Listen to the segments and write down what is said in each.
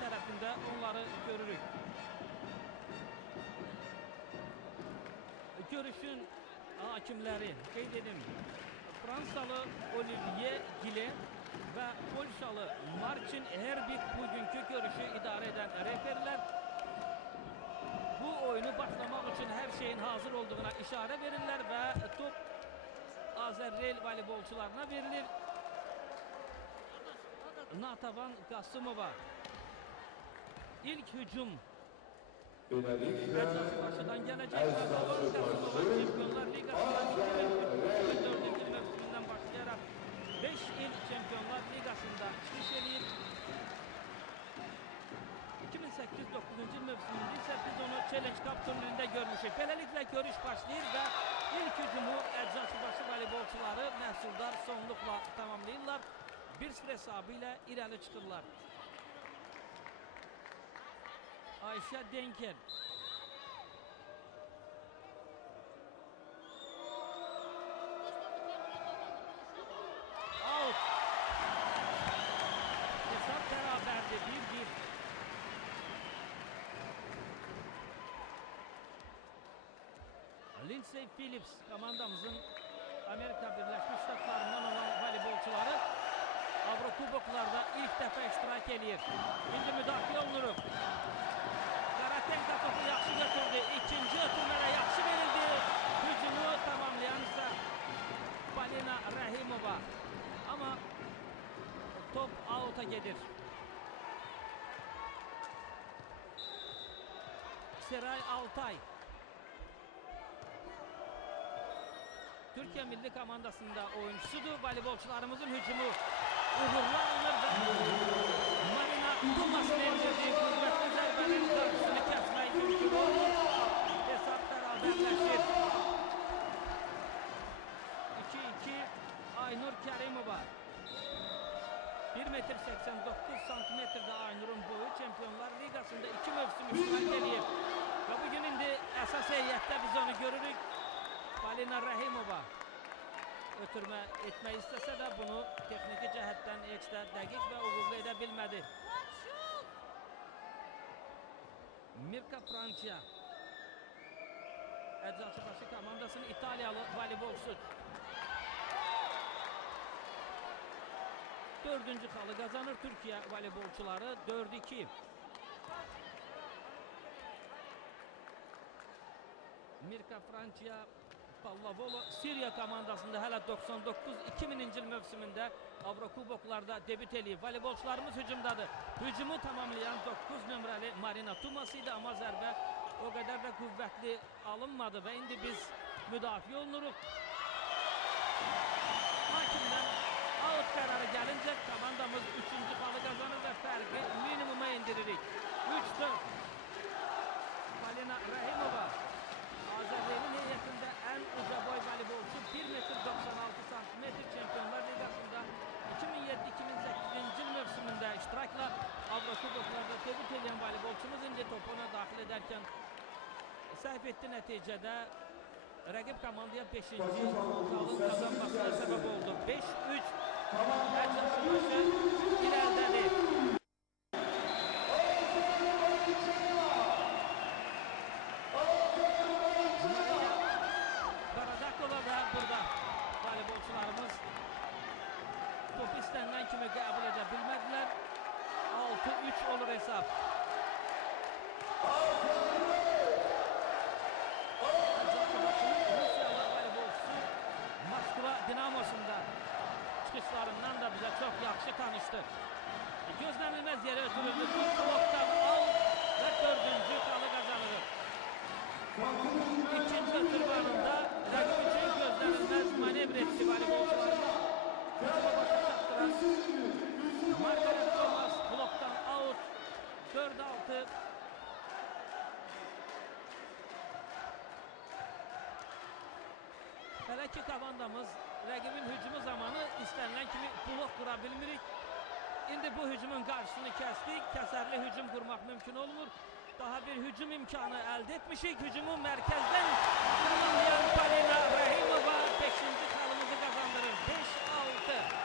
tarafında onları görürük. Görüşün hakimleri, qeyd edim, Fransalı Olivier Gillet ve Polşalı Marcin Herbik bugünkü görüşü idare eden referler. Bu oyunu başlamak için her şeyin hazır olduğuna işare verirler ve top Azerbaycan voleybolçularına verilir. Natavan Qasımova. İlk hücum Başıdan gelecek Natavan Qasımova Şampiyonlar Ligası'ndan 2004 mevsiminden başlayarak 5 il Şampiyonlar Ligası'nda çıkış edip 2008-9 mevsiminde ise biz onu Challenge Cup turnirinde görmüşük. Beləliklə görüş başlayır ve ilk hücumu Əczaçıbaşı voleybolçuları məhsuldar sonluqla tamamlayırlar. 1-0 hesabı ilə irəli çıxırlar. Ayşe Denker. Out. Hesap beraberdi 1-1. Lindsey Phillips komandamızın Amerika Birleşmiş Ştatlarından olan voleybolçuları Avrokuboklarda ilk defa iştirak ediyor. Şimdi müdafiə olunuruq. Karatenka topu yaxşı götürdü. İkinci ötürmədə yaxşı verildi. Hücumu tamamlayan ise Polina Rahimova. Ama top out'a gedir. Seray Altay. Türkiye milli komandasında oyuncusudur. Voleybolçularımızın hücumu uğurlu alınır ve Marina Dumas'ın indirdiği kuvvetli zərbələrin qarşısını kəsmək mümkün olur. Hesab beraberləşir. 2-2 Aynur Kərimova. 1,89 m Aynur'un boyu Şampiyonlar Ligası'nda 2 mövsüm iştirak edib. Ve bugün indi əsas heyətdə biz onu görürük. Polina Rahimova ötürmə etmək istəsə də bunu texniki cəhətdən heç də dəqiq və uğurlu edə bilmədi. Mirka Francia Əczaçıbaşı komandasının İtalyalı voleybolçusu. 4-cü xalı qazanır Türkiye voleybolçuları 4-2. Mirka Francia Pallavolo Siriya komandasında hələ 99-2000 il mövsümündə Avrokuboklarda debüt eləyib. Voleybolçularımız hücumdadır. Hücumu tamamlayan 9 nömrəli Marina Tumas idi, amma zərbə o qədər də qüvvətli alınmadı və indi biz müdafiə olunuruq. Hakimdən out qərarı gəlincə komandamız 3-cü xalı qazanır və fərqi minimuma indiririk. 3-4 Polina Rahimova Azerbaycan heyətində en uca boy voleybolçu 1,96 m Şampiyonlar Ligası'nda 2007-2008 mevsiminde iştirakla Avrokuboklarda debüt eden voleybolçumuz indi topuna daxil ederken səhv etdi, nəticədə rəqib komandaya 5-ci xalın kazanmasına səbəb oldu. 5-3 Əczaçıbaşı irəldədir. Voleybolçularımız topu istenilen kimi qəbul edə bilmədilər. 6-3 olur hesab. Rusiyalı voleybolçusu Moskva Dinamosunda çıxışlarından da bize çok yaxşı tanıştı. Gözlənilməz yere ötürüldü. Bu blokdan out ve 4-cü xalı kazanılır. İkinci ötürmanında rəqib üçün gözlənilməz manevr etdi voleybolçularımız. Hücuma başa çatdıran Margaret Thomas blokdan out 4-6. Hələ ki komandamız rəqibin hücumu zamanı istenilen kimi blok qura bilmirik. İndi bu hücumun qarşısını kəsdik. Kəsərli hücum qurmaq mümkün olmur. Daha bir hücum imkanı elde etmişik. Hücumu merkezden tamamlayan Polina Rahimova 5-ci xalımızı kazandırır. 5-6.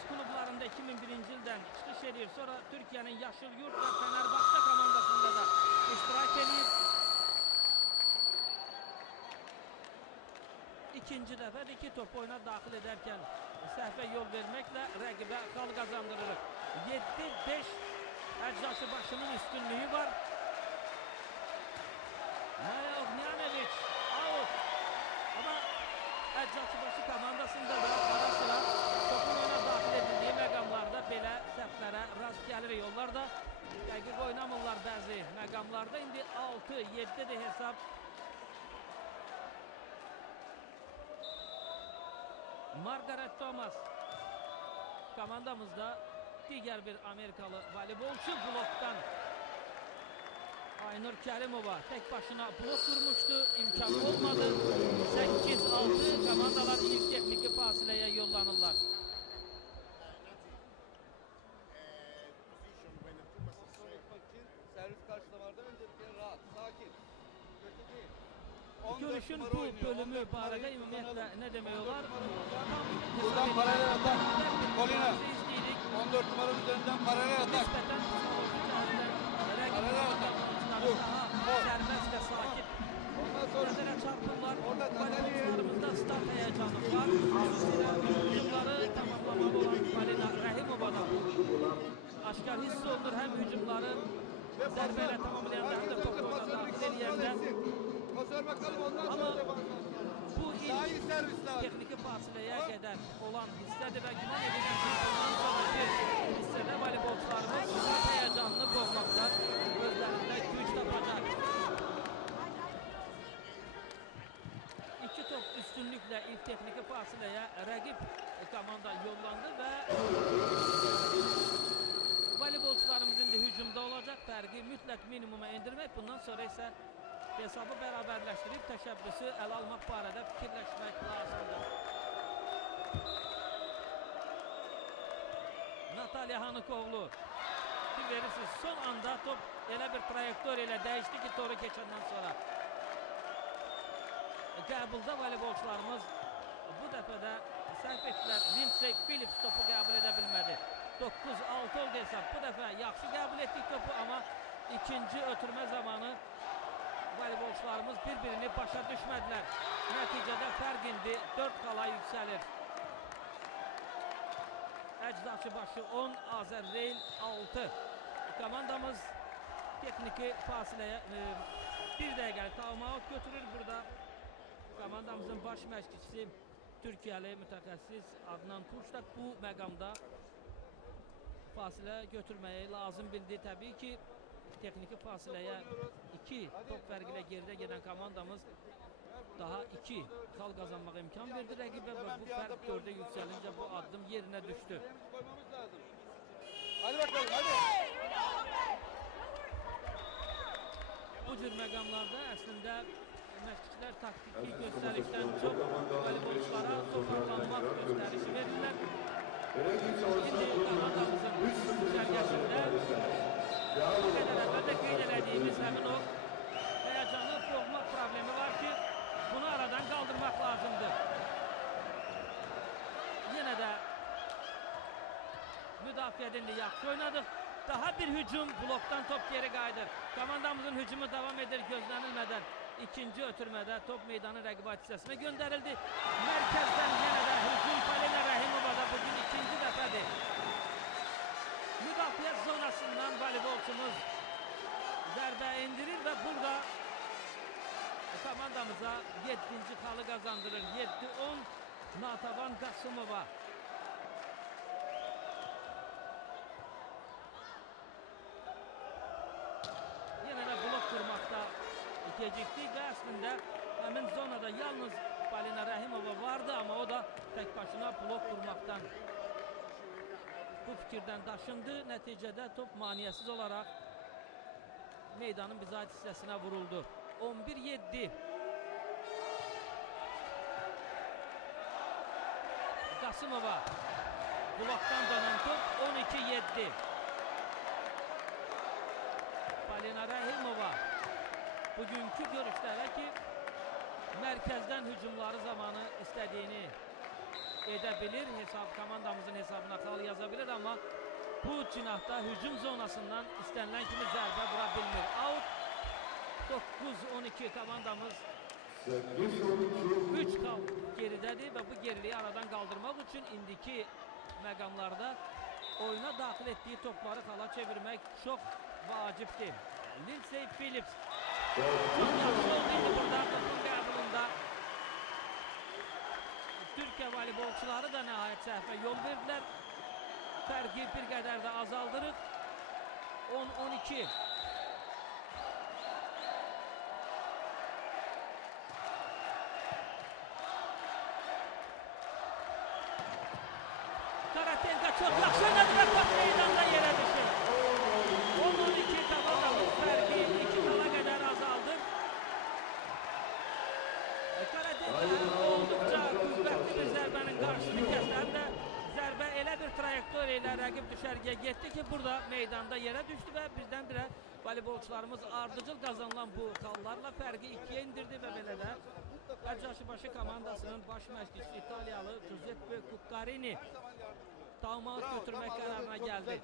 Tiflis klublarında 2001-ci ildən çıxış edir. Sonra Türkiyənin Yaşılyurt və Fenerbahçe komandasında da iştirak edir. İkinci dəfədir ki, top oyuna daxil edərkən səhvə yol verməklə rəqibə xal qazandırılır. 7-5 Əczaçıbaşının üstünlüyü var. Maya Ognjanović out. Ama Əczaçıbaşı komandasında da ara sıra topun oyuna daxil edildiyi məqamlarda belə səhvlərə rast gəlir. Yollarda dəqiq oynamırlar bəzi məqamlarda. İndi 6-7'dir hesab. Margaret Thomas komandamızda diğer bir Amerikalı voleybolçu bloktan. Aynur Kerimova tek başına blok kurmuştu. İmkan olmadı. 8-6 komandalar ilk teknik fasileye yollanırlar. Servis karşılamalarda öncelikle rahat, sakin. Kötü değil. Görüşün bu bölümü barədə ümumiyyətlə nə demək olar? Buradan paralel atak. Kolina. 14 numara üzerinden paralel atak. Nispeten Paralel atak. Dur. Serbest ve sakin. Ondan sonra Nəzərə çarpırlar. Orada Voleybolçularımızda start heyecanı var. Xüsusilə hücumları tamamlamalı olan Polina Rahimova'da aşkar hiss olunur. Hem hücumları zərbəyə tamamlayanda hem de topu ona daxil edəndə. Pasör bakalım ondan Ama sonra bu daha ilk iyi servis lazım. texniki fasiləyə qədər olan hissədir və güman edirəm ki, bundan sonraki hissədə voleybolçularımız start heyecanını boğmaqda özlərində güc tapacaq. İki top üstünlüklə ilk texniki fasiləyə rəqib komanda yollandı və voleybolçularımızın da hücumda olacaq. Fərqi mütləq minimuma endirmək. Bundan sonra isə hesabı bərabərləşdirib təşəbbüsü əl almaq barədə fikirləşmək lazımdır. Natalya Hanıkoğlu ki verirsiniz. Son anda top elə bir trayektoriya ilə dəyişdi ki, toru keçəndən sonra. Qəbulda voleybolçularımız bu dəfədə səhv etdilər. Lindsey Phillips topu qəbul edə bilmədi. 9-6 oldu hesab. Bu dəfə yaxşı qəbul etdik topu, amma ikinci ötürmə zamanı voleybolçularımız bir-birini başa düşmədilər. Nəticədə fərq indi 4 xala yüksəlir. Əczaçıbaşı 10, Azərreyl 6. Komandamız texniki fasiləyə 1 dəqiqəlik timeout götürür burada. Komandamızın baş məşqçisi Türkiyəli mütəxəssis Adnan Kurşdak bu məqamda fasilə götürməyi lazım bildi. Təbii ki, texniki fasiləyə 2 top fərqi ilə geridə gedən komandamız daha 2 xal qazanmağa imkan verdi rəqibə və bu fərq 4'e yüksəlincə bu addım yerinə düşdü. Hadi bakalım, hadi. Bu cür məqamlarda əslində məşqçilər taktiki göstərişdən çox voleybolçulara toparlanmaq göstərişi verirlər. İndi komandamızın düşərgəsində bu qədər əvvəldə qeyd elədiyimiz həmin o heyecanlı boğma problemi var ki, bunu aradan kaldırmak lazımdır. Yine de müdafiədən də yaxşı oynadık. Daha bir hücum, bloktan top geri kaydır. Komandamızın hücumu devam edir gözlənilmədən. İkinci ötürmədə top meydanı rəqibət hissəsinə göndərildi. Mərkəzdən yenə də hücum Polina Rahimova'da bugün ikinci dəfədir. Müdafiə zonasından voleybolçumuz zərbə indirir və burada komandamıza 7. xalı kazandırır. 7-10 Natavan Qasımova. Yine de blok kurmakta gecikti ve aslında hemen zonada yalnız Polina Rahimova vardı ama o da tek başına blok kurmaktan bu fikirden daşındı. Neticede top maniyesiz olarak meydanın bizayet hissesine vuruldu. 11-7. Qasımova bloktan dönen top 12-7. Polina Rahimova bugünkü görüşlərə ki, mərkəzdən hücumları zamanı istədiyini edebilir. Komandamızın hesabına xal yazabilir ama bu cinahda hücum zonasından istenilen kimi zərbə vura bilmir. Out. 9-12 komandamız 3 xal geridədir və bu geriliyi aradan qaldırmaq üçün indiki məqamlarda oyuna daxil etdiyi topları xala çevirmək çox vacibdir. Lindsey Phillips çok yaxşı oldu indi burada topun qəbulunda. Türkiyə voleybolçuları da nəhayət səhvə yol verdilər. Fərqi bir qədər də azaldırıq. 10-12. Karatenka çok yaxşı oynadı və top meydanda yerə düşür. 10-12 komandamız fərqi 2 xala qədər azaldı. Karatenka olduqca qüvvətli bir zərbənin qarşısını kəsdi. Həm də zərbə elə bir trayektoriya ilə rəqib düşərgəyə getdi ki, burada meydanda yerə düşdü və birdən-birə voleybolçularımız ardıcıl qazanılan bu xallarla fərqi 2-yə indirdi və belə də Əczaşıbaşı komandasının baş məşqçisi İtaliyalı Giuseppe Cuccarini tamaat götürmək qərarına gəldi.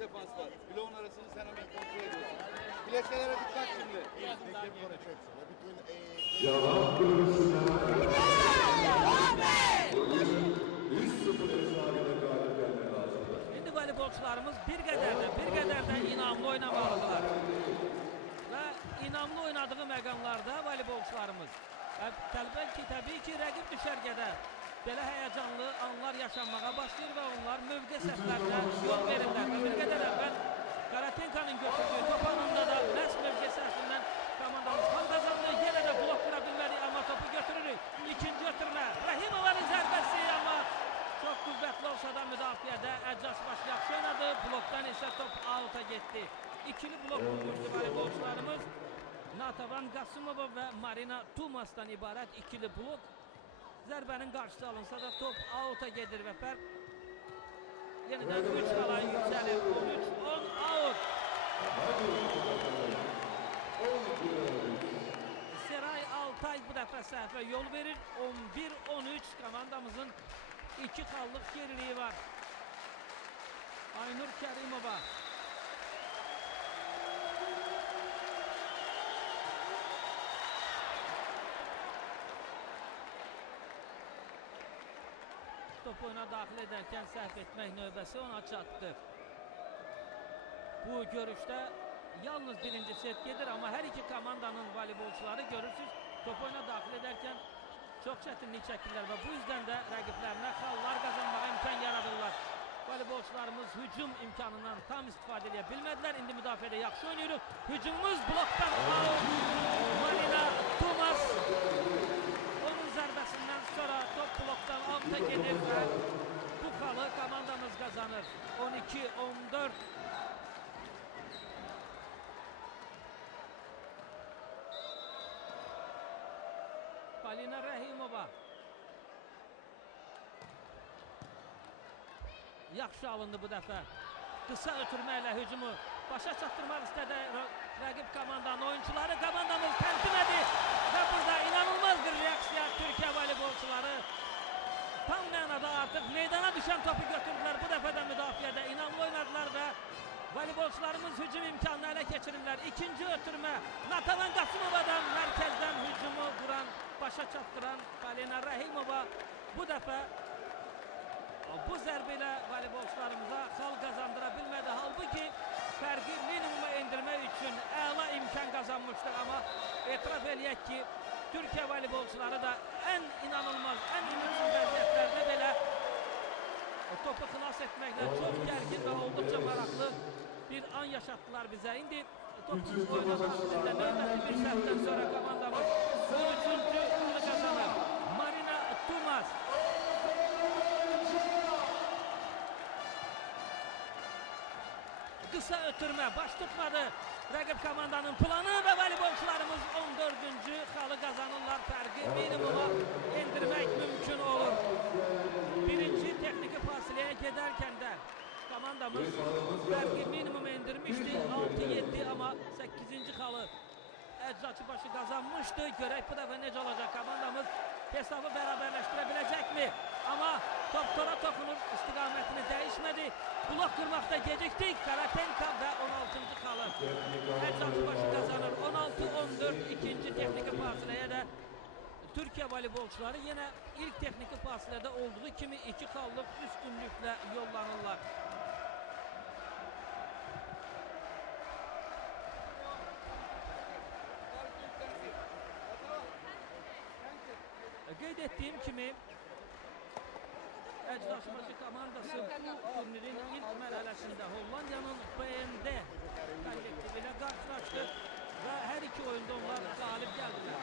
Bloğun arasını sen hemen kontrol ediyorsun. Bileklere dikkat şimdi. İndi voleybolçularımız bir qədər də inamlı oynamalıdırlar. Və inamlı oynadığı məqamlarda voleybolçularımız təbii ki, rəqib düşərgədə belə həyəcanlı anlar yaşanmağa başlayır və onlar mövqe səhvlərinə yol verirlər. Bir qədər əvvəl Karatenka'nın götürdüyü top anında da məhz mövqe səhvindən komandamız xal qazandı. Yenə də blok qura bilmədi, amma topu götürürük. İkinci ötürmə. Rahimova'nın zərbəsi, amma çox qüvvətli olsa da müdafiədə Əczaşbaş yaxşı oynadı. Blokdan isə top out'a getdi. İkili blok vurmuşdu voleybolçularımız. Natavan Qasımova və Marina Tumas'dan ibarət ikili blok. Zərbənin qarşısı alınsa da top out'a gedir və fərq yenidən 3 xala yüksəlir. 13-10 out. Seray Altay bu dəfə səhvə yol verir. 11-13 komandamızın 2 xallıq geriliyi var. Aynur Kərimova. Top oyuna daxil edərkən səhv etmək növbəsi ona çatdı. Bu görüşdə yalnız birinci set gedir, amma hər iki komandanın voleybolçuları görürsünüz top oyuna daxil edərkən çox çətinlik çəkirlər və bu yüzden də rəqiblərinə xallar qazanmağa imkan yaradırlar. Voleybolçularımız hücum imkanından tam istifadə edə bilmədilər. İndi müdafiədə yaxşı oynayırıq. Hücumumuz blokdan out. Marina Tumas. Onun zərbəsindən sonra top blokdan out'a gedir və bu xalı komandamız qazanır. 12-14. Polina Rahimova. Yaxşı alındı bu dəfə. Qısa ötürməklə hücumu başa çatdırmaq istədi rəqib komandanın oyuncuları. Komandamız təqdim edir və burada inanılmaz bir reaksiya. Türkiyə voleybolçuları tam mənada artıq meydana düşən topu götürdülər. Bu dəfə də müdafiədə inamlı oynadılar və voleybolçularımız hücum imkanını ələ keçirirlər. İkinci ötürmə Natavan Qasımova'dan mərkəzdən hücumu quran, başa çatdıran Polina Rahimova bu dəfə bu zərbə ilə voleybolçularımıza xal qazandıra bilmədi. Halbuki fərqi minimuma endirmək üçün əla imkan qazanmışdır. Amma etiraf eləyək ki, Türkiyə voleybolçuları da ən inanılmaz, ən ümidsiz vəziyyətlərdə belə topu xilas etməklə çox gərgin və olduqca maraqlı bir an yaşatdılar bizə. İndi topu oyuna daxilində növbəti bir səhvdən sonra komandamız 13-cü xalı qazanır. Marina Tumas. Qısa ötürmə, baş tutmadı rəqib komandanın planı və voleybolçularımız 14-cü xalı qazanırlar. Fərqi minimuma endirmək mümkün olur. Birinci texniki fasiləyə gedərkən də komandamız fərqi minimuma endirmişdi. 6-7 amma 8-ci xalı Əczaçıbaşı qazanmışdı. Görək bu dəfə necə olacaq komandamız hesabı bərabərləşdirə biləcəkmi? Ama top tora tokunur, istikametini değişmedi. Blok kırmakta geciktik. Karatenka ve 16. kalır. Eczacıbaşı kazanır. 16-14 ikinci teknik fasileye de Türkiye voleybolçuları yine ilk teknik fasilede olduğu kimi 2 kallık üstünlükle yollanırlar. Qeyd ettiğim kimi Eczacıbaşı komandası bu turnirin ilk mərhələsində Hollandiyanın BND kollektivi ilə qarşılaşdı və hər iki oyunda onlar qalib gəldilər.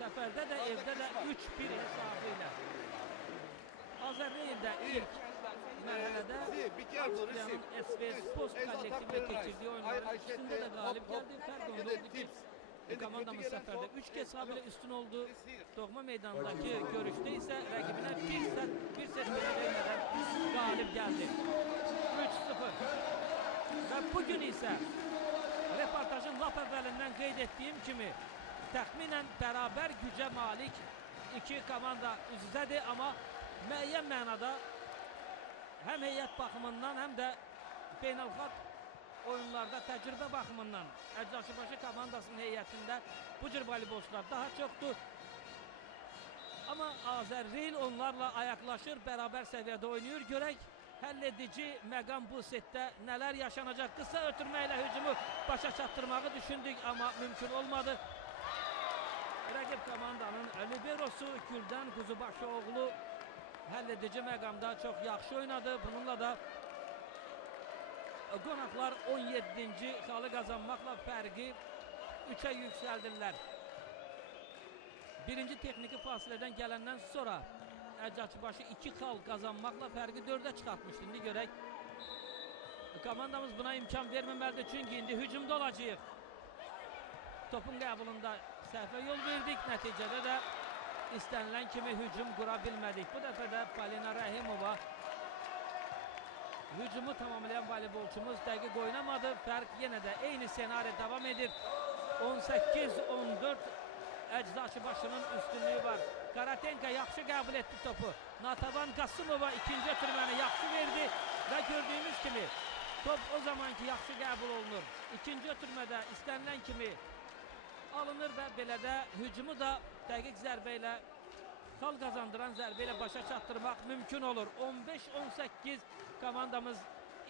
Səfərdə də, evdə də 3-1 hesabı ilə. Azərbaycanda ilk mərhələdə Avstriyanın SV Post kollektivi ilə keçirdiği oyunların ikisində də qalib gəldi. Fərq onda oldu ki, komandamız səfərdə 3 hesabı ilə üstün oldu. Doğma meydandakı görüşdə isə rəqibinə bir set belə vermədən qalib gəldi. 3-0. Və bugün isə reportajın lap əvvəlindən qeyd etdiyim kimi təxminən bərabər gücə malik iki komanda üz-üzədir, amma müəyyən mənada həm heyət baxımından, həm də beynəlxalq oyunlarda təcrübə baxımından Eczacıbaşı komandasının heyətində bu cür voleybolçular daha çoxdur. Amma Azərbaycan onlarla ayaqlaşır, bərabər səviyyədə oynayır. Görək həlledici məqam bu setdə nələr yaşanacaq. Qısa ötürməklə hücumu başa çatdırmağı düşündük, amma mümkün olmadı. Rəqib komandanın liberosu Güldən Quzubaşıoğlu həlledici məqamda çox yaxşı oynadı. Bununla da qonaqlar 17-ci xalı qazanmaqla fərqi 3-ə yüksəldirlər. Birinci texniki fasilədən gələndən sonra Eczacıbaşı 2 xal qazanmaqla fərqi 4-ə çıxartmışdı. İndi görək. Komandamız buna imkan verməməlidir, çünki indi hücumda olacaq. Topun qəbulunda səhvə yol verdik. Nəticədə də istənilən kimi hücum qura bilmədik. Bu dəfə də Polina Rəhimova hücumu tamamlayan voleybolçumuz dəqiq oynamadı. Fərq yenə də eyni senari davam edir. 18-14 Eczacıbaşının üstünlüğü var. Karatenka yaxşı qəbul etdi topu. Natavan Qasımova ikinci ötürməni yaxşı verdi və gördüyümüz kimi top o zamanki yaxşı qəbul olunur. İkinci ötürmədə istənilən kimi alınır və belə də hücumu da dəqiq zərbə ilə, xal qazandıran zərbə ilə başa çatdırmaq mümkün olur. 15-18 komandamız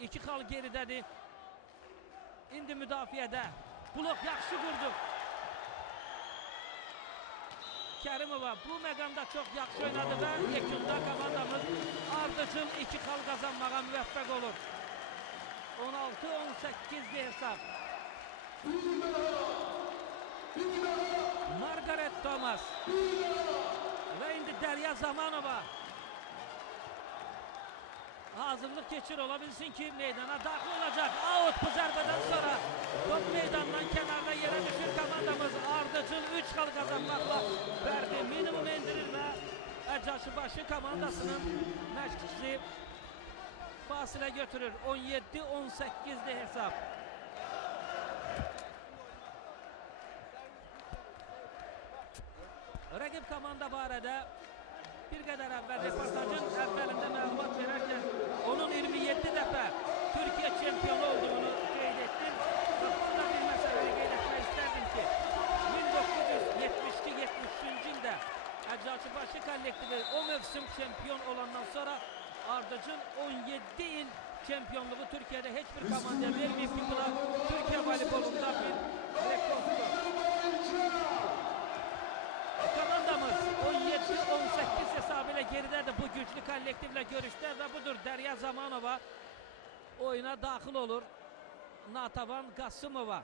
2 xal geridədir. İndi müdafiədə blok yaxşı qurduq. Kərimova bu məqamda çox yaxşı oynadı və yekunda komandamız ardıcıl 2 xal qazanmağa müvəffəq olur. 16-18 hesab. Margaret Thomas və indi Dərya Zamanova hazırlıq keçir, ola bilsin ki meydana daxil olacaq. Out bu zərbədən sonra top meydandan kənarda yerə düşür. Komandamız ardıcıl 3 xal qazanmaqla fərqi minimum endirir və Eczacıbaşı komandasının məşqçisi fasilə götürür. 17-18'de hesab. Rəqib komanda barədə bir qədər əvvəl reportajın əvvəlində məlumat verərkən onun 27 dəfə Türkiyə çempionu olduğunu qeyd etdim. Və burada bir məsələni qeyd etmək istərdim ki 1972-73-cü ildə Eczacıbaşı kollektivi o mövsüm çempion olandan sonra ardıcıl 17 il çempionluğu Türkiye'de heç bir komandaya verməyib ki, bu da Türkiye voleybolunda bir rekorddur. Komandamız 17-18 hesabıyla geridədir bu güclü kollektivlə görüşdə və budur Dərya Zamanova oyuna daxil olur. Natavan Qasımova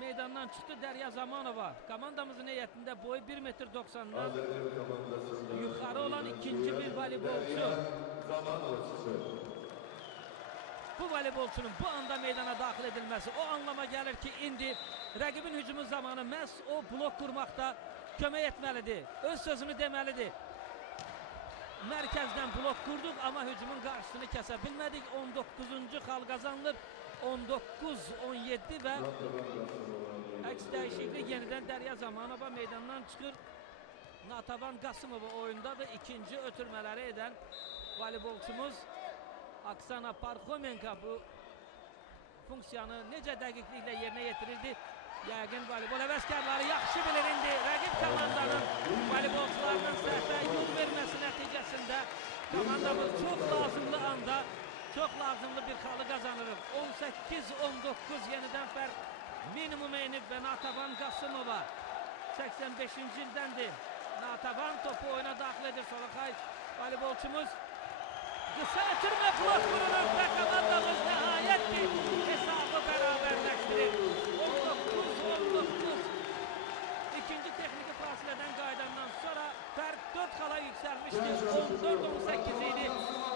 meydandan çıxdı. Dərya Zamanova komandamızın heyətində boyu 1,90 m yuxarı olan ikinci bir voleybolçu. Bu voleybolçunun bu anda meydana daxil edilməsi o anlama gəlir ki, indi rəqibin hücumu zamanı məhz o blok qurmaqda kömək etməlidir. Öz sözünü deməlidir. Mərkəzdən blok qurduq, amma hücumun qarşısını kəsə bilmədik. 19-cu xal qazanılır. 19-17 və əks dəyişiklik yenidən Dərya Zamanova meydandan çıxır. Natavan Qasımova oyundadır. İkinci ötürmələri edən voleybolçumuz Oksana Parxomenko bu funksiyanı necə dəqiqliklə yerinə yetirirdi? Yəqin voleybol həvəskarları yaxşı bilir indi. Rəqib komandanın voleybolçularının səhvə yol verməsi nəticəsində komandamız çox lazımlı anda, çox lazımlı bir xalı qazanırıq. 18-19 yenidən fərq minimum enib və Natavan Qasımova 85-ci ildəndir. Natavan topu oyuna daxil edir. Solakay voleybolçumuz qısa ötürmə blok vurur və komandamız nəhayət ki hesabı bərabərləşdirir. 19-19 ikinci texniki fasilədən qayıdandan sonra fərq 4 xala yüksəlmişdir. 14-18 idi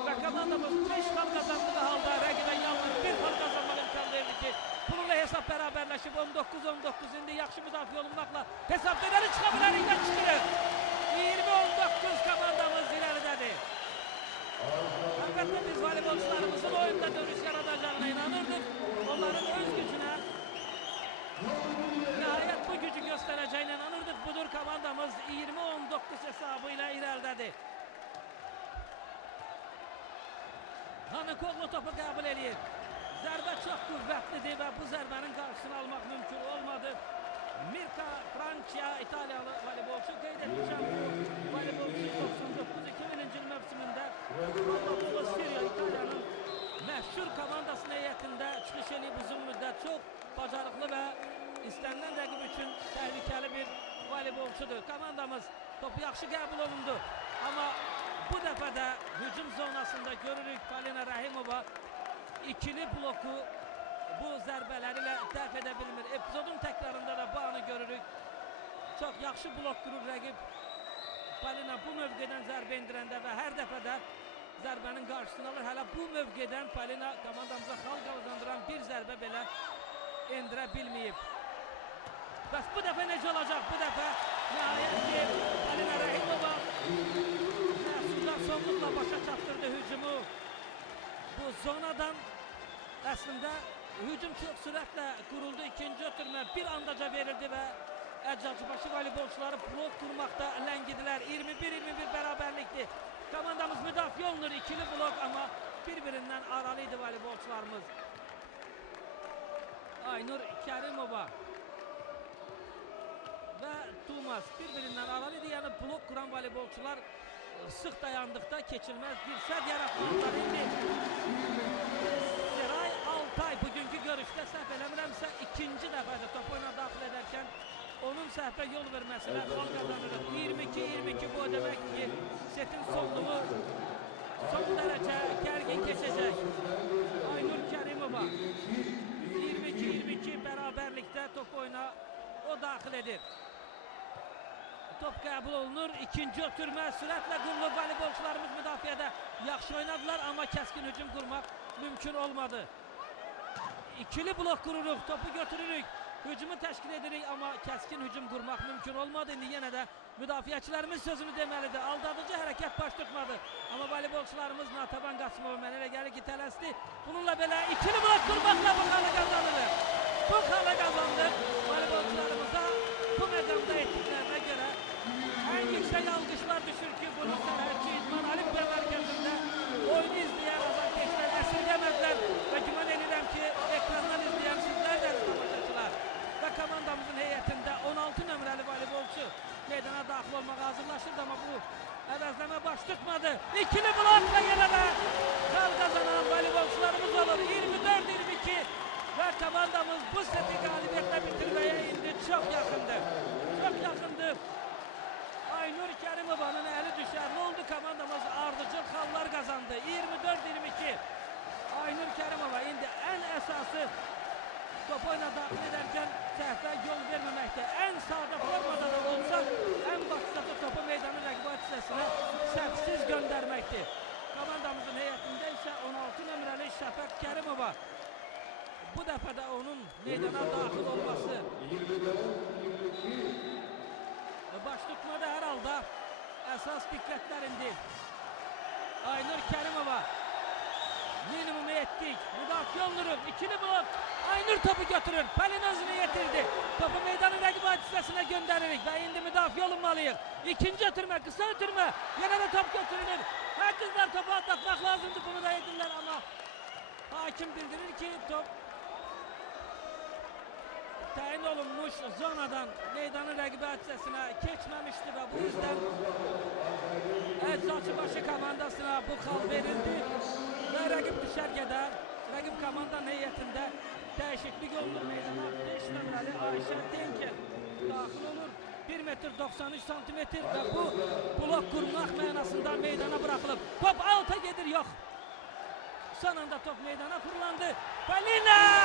və komandamız 5 xal qazandığı halda rəqibə yalnız 1 xal qazanmaq imkan verdi ki bununla hesab bərabərləşib 19-19 indi yaxşı müdafiə olunmaqla hesab dönəri çıxa bilər, ilə çıxırıq. 20-19 komandamız irəlidədir. Əlbəttə biz voleybolçularımızın oyunda dönüş yaradacağına inanırdıq. Onların öz gücünə nəhayət bu gücü göstərəcəyinə inanırdıq. Budur komandamız 20-19 hesabı ilə irəlidədir. Hanıkoğlu topu qəbul edir. Zərbə çox qüvvətlidir və bu zərbənin qarşısını almaq mümkün olmadı. Mirka Francia İtalyalı voleybolçu qeyd etmişəm. Bu voleybolçu 99-2000-ci il mövsümündə Polo Sirio İtalyanın məşhur komandasının heyətində çıxış edib uzun müddət. Çox bacarıqlı və istənilən rəqib üçün təhlükəli bir voleybolçudur. Komandamız topu yaxşı qəbul olundu. Amma bu dəfə də hücum zonasında görürük Polina Rahimova ikili bloku bu zərbələri ilə dəf edə bilmir. Epizodun təkrarında da bu anı görürük. Çox yaxşı blok qurur rəqib. Polina bu mövqedən zərbə indirəndə və hər dəfə də zərbənin qarşısını alır. Hələ bu mövqedən Polina komandamıza xal qazandıran bir zərbə belə endirə bilməyib. Bəs bu dəfə necə olacaq? Bu dəfə nəhayət ki Polina Rahimova sonluqla başa çatdırdı hücumu. Bu zonadan əslində hücum çox sürətlə quruldu. İkinci ötürmə bir andaca verildi və Əczacıbaşı voleybolçuları blok qurmaqda ləngidilər. 21-21 bərabərlikdir. Komandamız müdafiə olunur. İkili blok amma bir-birindən aralı idi voleybolçularımız. Aynur Kərimova və Tumas bir-birindən aralı idi. Yəni blok quran voleybolçular sıx dayandıqda keçilməz bir səd yaratmalılar. İndi Seray Altay bugünkü görüşdə səhv eləmirəmsə ikinci dəfədir top oyuna daxil edərkən onun səhvə yol verməsinə xal qazanırıq. 22-22 bu demək ki setin sonluğu son dərəcə gərgin keçəcək. Aynur Kərimova 22-22 bərabərlikdə top oyuna o daxil edir. Top qəbul olunur. İkinci ötürmə sürətlə qurulur. Voleybolçularımız müdafiədə yaxşı oynadılar amma kəskin hücum qurmaq mümkün olmadı. İkili blok qururuq. Topu götürürük. Hücumu təşkil edirik amma kəskin hücum qurmaq mümkün olmadı. İndi yenə də müdafiəçilərimiz sözünü deməlidir. Aldadıcı hərəkət baş tutmadı. Amma voleybolçularımız Natavan Qasımova mənə elə gəlir ki tələsdi. Bununla belə ikili blok qurmaqla bu xalı qazanırıq. Bu xalı qazandı. Voleybolçularımıza bu məqamda etdiklərinə görə ən yüksək alqışlar düşür ki bunu sənətçi İdman Olimpiya Mərkəzində oyunu izləyən azarkeşlər əsirgəmədilər və güman edirəm ki ekrandan izləyən sizlər də tamaşaçılar və komandamızın heyətində 16 nömrəli voleybolçu meydana daxil olmağa hazırlaşırdı amma bu əvəzləmə baş tutmadı. İkili blokla yenə də xal qazanan voleybolçularımız olur. 24-22 və komandamız bu seti qalibiyyətlə bitirməyə indi çox yaxındır. Çox yaxındır. Aynur Kərimovanın əli düşər. Nə oldu? Komandamız ardıcıl xallar qazandı. 24-22. Aynur Kərimova indi ən əsası top oyuna daxil edərkən səhvə yol verməməkdə. Ən sadə formada da olsa ən başlıqda topu meydanın rəqibə hissəsinə səhvsiz göndərməkdir. Komandamızın heyətində isə 16 nömrəli Şəfəq Kərimova. Bu dəfə də onun meydana daxil olması baş tutmadı hər halda. Əsas diqqətlər indi Aynur Kərimova Minimumu ettik. Müdafiə olunur. İkili blok. Aynur topu götürür. Pelin özünü yetirdi. Topu meydanın rəqib hissəsinə göndəririk və indi müdafiə olunmalıyıq. İkinci ötürmə, qısa ötürmə. Yenə də top götürülür. Hər qızlar topu atlatmaq lazımdır. Bunu da edirlər amma hakim bildirir ki top təyin olunmuş zonadan meydanın rəqib hissəsinə keçməmişdi və bu yüzden Əczaçıbaşı komandasına bu xal verildi və rəqib düşərgədə, rəqib komanda heyətində dəyişiklik olunur meydana. 5 nömrəli Ayşə Denkel daxil olur. 1 metr 93 santimetr və bu blok qurmaq mənasında meydana buraxılıb. Top alta gedir, yox. Son anda top meydana fırlandı. Polina!